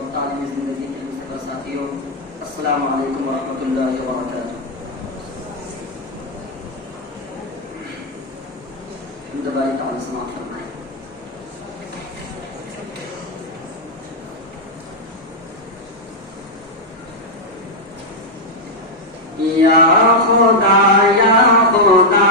और तालीमी ज़िंदगी के दूसरे साथियों, अस्सलामु अलैकुम वरहमतुल्लाहि वबरकातुहू। दवाई ताला समाप्त फरमाए। या खुदा या खुदा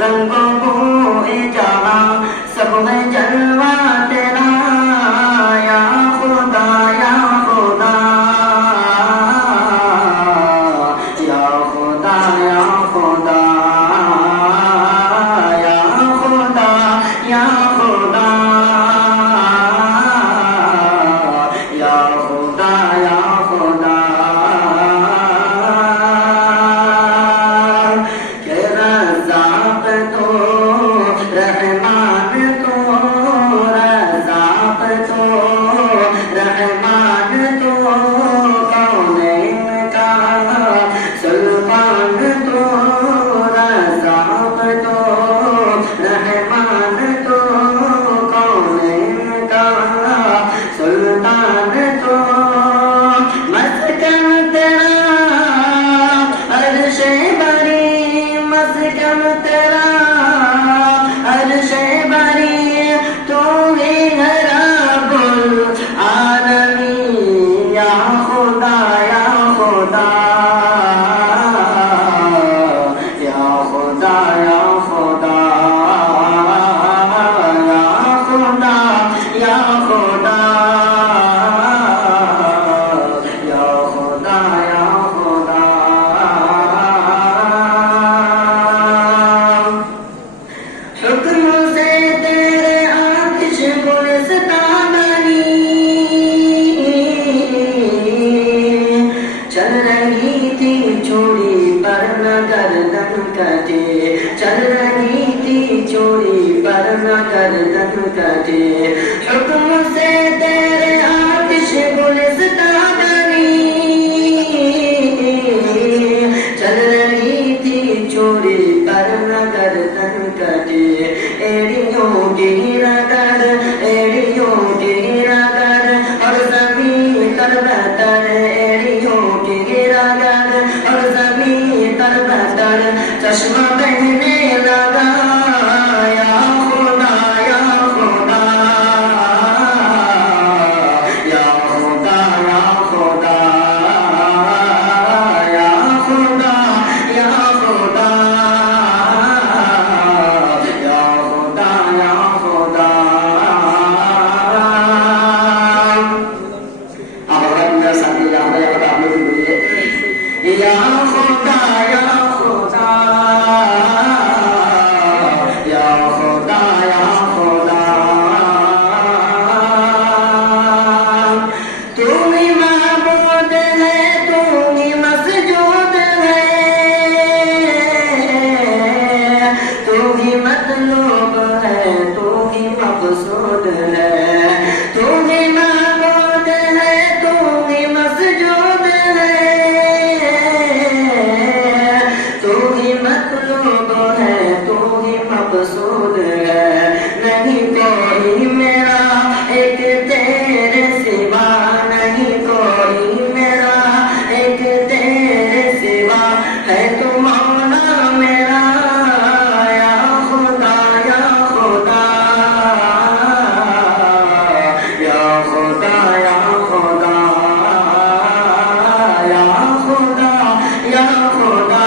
रंगों को जहां सब है जलवा तेरा या खुदा या खुदा या खुदा या खुदा या खुदा या खुदा या खुदा या खुदा चल रही थी चोरी पर न गर्दन कटे हुक्म से तेरे आतिश गुलिस्तां बनी चल रही थी चोरी पर न गर्दन कटे एड़ियों की रगड़ एड़ियों की रगड़ और ज़मीन कर बहतर एड़ियों की रगड़ और ज़मीन कर बहतर चश्मा पहने लगा या खुदा या खुदा या खुदा या खुदा या खुदा या खुदा या खुदा या खुदा अब अगर मेरा साथी यहाँ पे अगर आप लोग बोलिए या खुदा या खुदा नहीं कोई मेरा एक तेरे सिवा नहीं कोई मेरा एक तेरे सिवा है तू मौला मेरा या खुदा या खुदा या खुदा या खुदा या खुदा या खुदा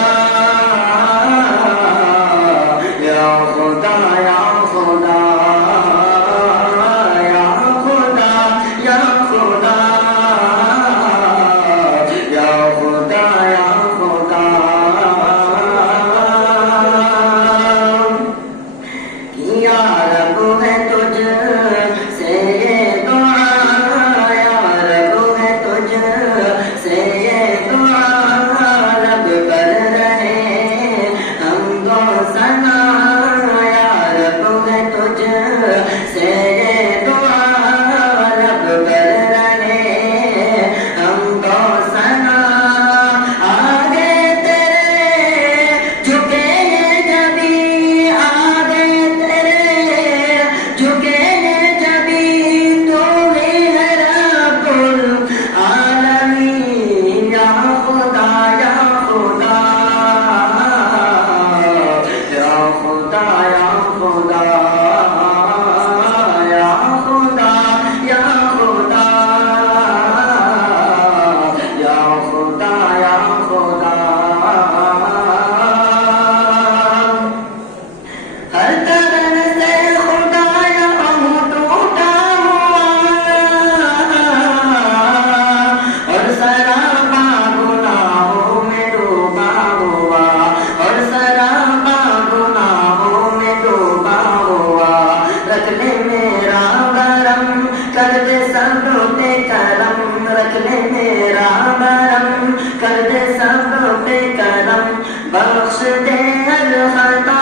बख्श दे हर खता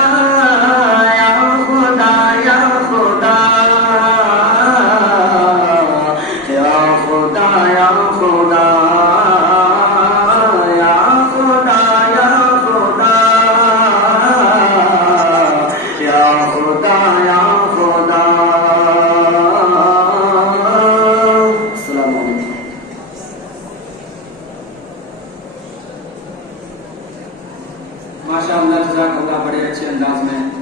या खुदा या खुदा या खुदा या खुदा या खुदा या खुदा या खुदा या खुदा। अस्सलाम वालेकुम। माशाअल्लाह जज़ाकल्लाह, बड़े अच्छे अंदाज में